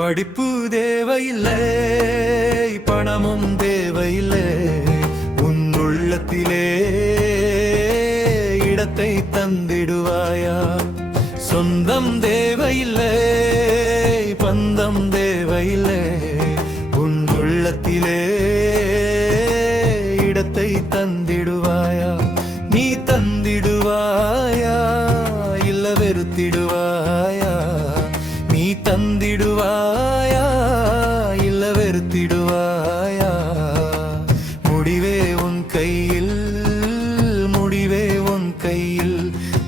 படிப்பு தேவையில்லை, பணமும் தேவையில்லை, உன் உள்ளத்திலே இடத்தை தந்திடுவாயா? சொந்தம் தேவையில்லை, பந்தம் தேவையில்லை, உன் உள்ளத்திலே இடத்தை தந்திடுவாயா? நீ தந்திடுவாயா இல்ல வெறுத்திடுவாயா? நீ தந்திடுவாயா இல்ல வெறுத்திடுவாயா? முடிவே உன் கையில், முடிவே உன் கையில்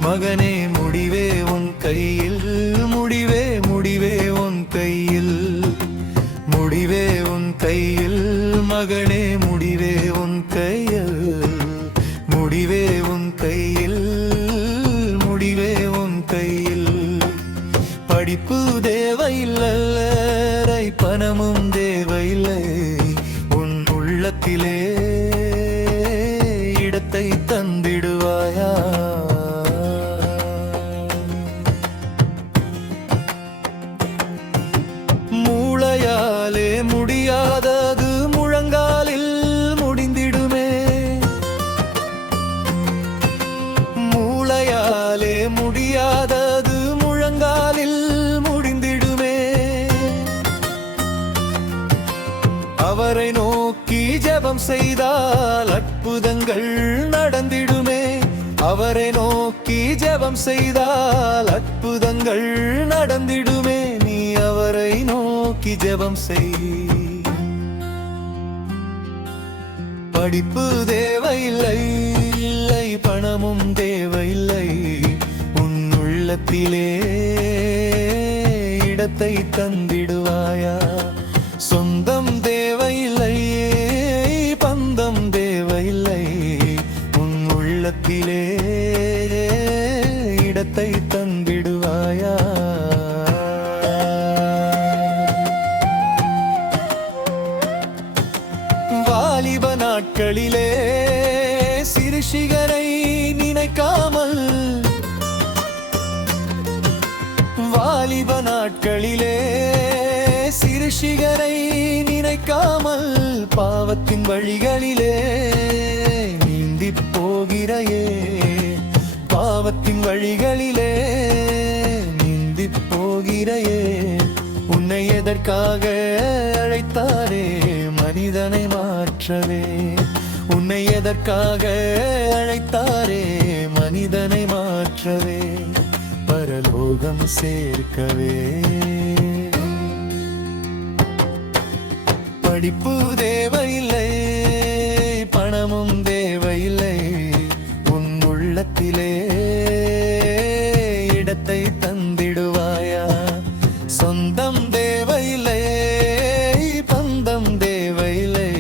மகனே, முடிவே உன் கையில், முடிவே முடிவே உன் கையில், முடிவே உன் கையில் மகனே, முடிவே உன் கையில், முடிவே உன் கையில், முடிவே உன் கையில். படிப்பு தேவையில்லை, பணமும் தேவையில்லை, உன் உள்ளத்திலே இடத்தை தந்திடுவாயா? மூளையாலே முடியாதது முழங்காலில் முடிந்திடுமே, மூளையாலே முடியாதது முழங்காலில் முடிந்திடுமே. அவரை நோக்கி ஜெபம் செய்தால் அற்புதங்கள் நடந்திடுமே. அவரை நோக்கி ஜெபம் செய்தால் அற்புதங்கள் நடந்திடுமே. நீ அவரை நோக்கி ஜெபம் செய். படிப்பு தேவையில்லை, பணமும் தேவையில்லை, உன் உள்ளத்திலே இடத்தை தந்திடுவாயா? சொந்தம் தேவையில்லை, பந்தம் தேவையில்லை, உன் உள்ளத்திலே இடத்தை தந்திடுவாயா? வாலிப நாட்களிலே சிறுஷிகரை நினைக்காமல், வாலிப நாட்களிலே சிறுஷிகரை நினைக்காமல், பாவத்தின் வழிகளிலே நீந்தி போகிறையே, பாவத்தின் வழிகளிலே நீந்தி போகிறையே. உன்னை எதற்காக அழைத்தாரே? மனிதனை மாற்றவே. உன்னை எதற்காக அழைத்தாரே? மனிதனை மாற்றவே, பரலோகம் சேர்க்கவே. படிப்பு தேவையில்லை, பணமும் தேவையில்லை, உன் உள்ளத்திலே இடத்தை தந்திடுவாயா? சொந்தம் தேவையில்லை, பந்தம் தேவையில்லை,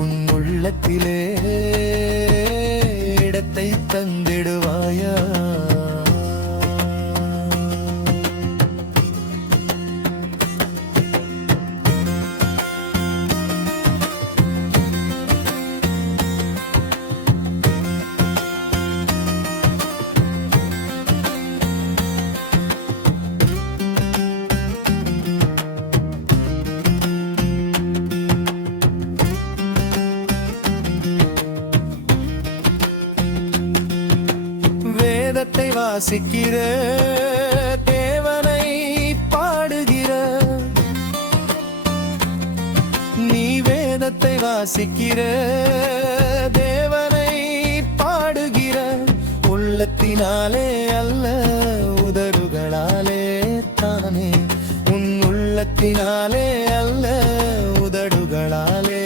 உன் உள்ளத்திலே இடத்தை தந்திடுவாயா? வேதத்தை வாசிக்கிற, தேவனை பாடுகிற, நீ வேதத்தை வாசிக்கிற, தேவனை பாடுகிற, உள்ளத்தினாலே அல்ல உதடுகளாலே தானே. உன் உள்ளத்தினாலே அல்ல உதடுகளாலே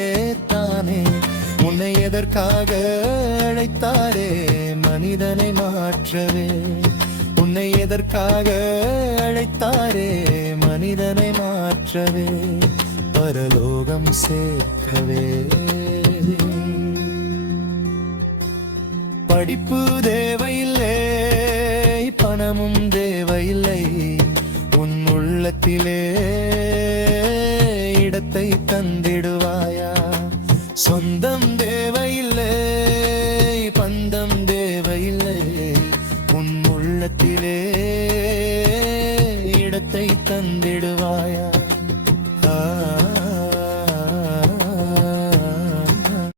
தானே. உன்னை எதற்காக அழைத்தாரே? மனிதனை மாற்றவே. உன்னை எதற்காக அழைத்தாரே? மனிதனை மாற்றவே, பரலோகம் சேர்க்கவே. படிப்பு தேவையில்லை, பணமும் தேவையில்லை, உன் உள்ளத்திலே இடத்தை தந்திடுவாயா? சொந்தம் தேவையில்லை, பந்தம் தேவையில்லை, உன் உள்ளத்திலே இடத்தை தந்திடுவாயா?